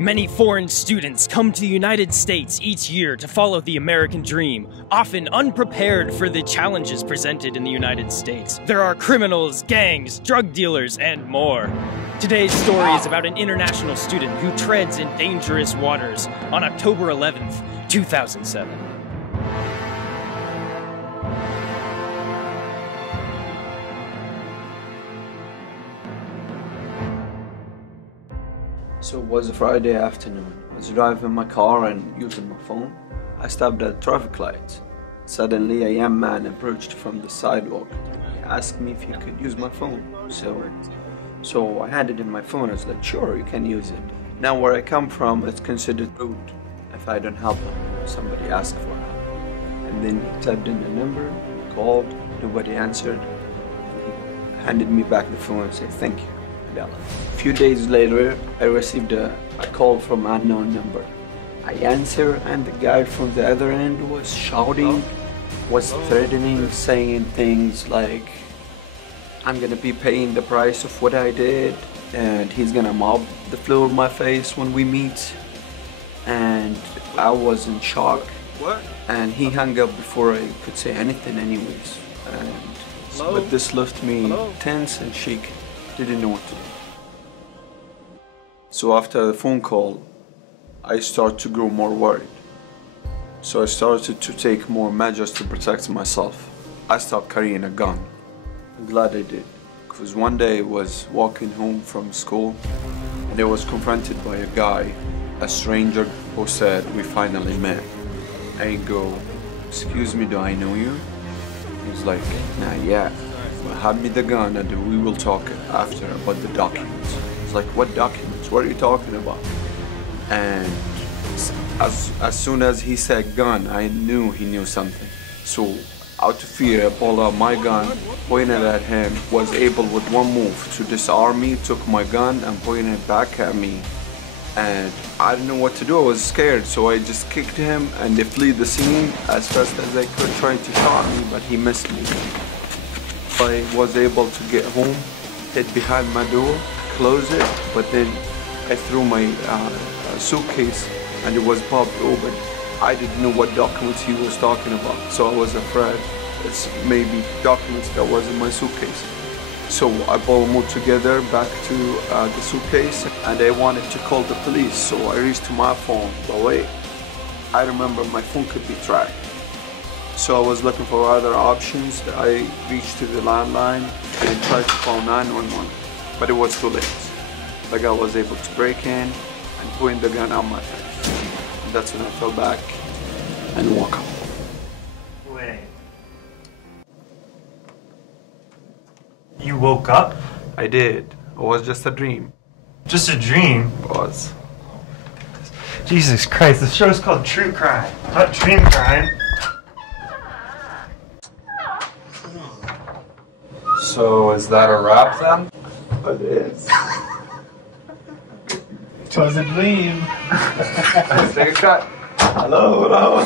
Many foreign students come to the United States each year to follow the American dream, often unprepared for the challenges presented in the United States. There are criminals, gangs, drug dealers, and more. Today's story is about an international student who treads in dangerous waters on October 11th, 2007. So it was a Friday afternoon. I was driving my car and using my phone. I stopped at a traffic light. Suddenly a young man approached from the sidewalk. He asked me if he could use my phone. So I handed him my phone. I was like, sure, you can use it. Now where I come from, it's considered rude if I don't help him, somebody asks for help. And then he typed in the number, called, nobody answered. And he handed me back the phone and said, thank you. A few days later, I received a call from an unknown number. I answered, and the guy from the other end was shouting, was threatening, saying things like, I'm gonna be paying the price of what I did, and he's gonna mop the floor of my face when we meet. And I was in shock. What? And he hung up before I could say anything anyways. But this left me tense and shaken. Didn't know what to do. So after the phone call, I started to grow more worried. So I started to take more measures to protect myself. I started carrying a gun. I'm glad I did, because one day I was walking home from school and I was confronted by a guy, a stranger, who said, we finally met. I go, excuse me, do I know you? He's like, nah, yeah. Well, hand me the gun and we will talk after about the documents. It's like, what documents? What are you talking about? And as soon as he said gun, I knew he knew something. So out of fear, I pulled out my gun, pointed at him, was able with one move to disarm me, took my gun and pointed it back at me. And I didn't know what to do, I was scared, so I just kicked him and they fled the scene as fast as I could, trying to shot me, but he missed me. I was able to get home, hid behind my door, close it, but then I threw my suitcase and it was popped open. I didn't know what documents he was talking about, so I was afraid it's maybe documents that was in my suitcase. So I pulled them all together back to the suitcase and I wanted to call the police, so I reached to my phone, but wait, I remember my phone could be tracked. So I was looking for other options. I reached to the landline and tried to call 911, but it was too late. The guy was able to break in and point the gun on my face. And that's when I fell back and woke up. Wait. You woke up? I did. It was just a dream. Just a dream? It was. Jesus Christ, the show's called True Crime, not Dream Crime. So is that a wrap then? It is. It was a dream. Let's take a shot. Hello.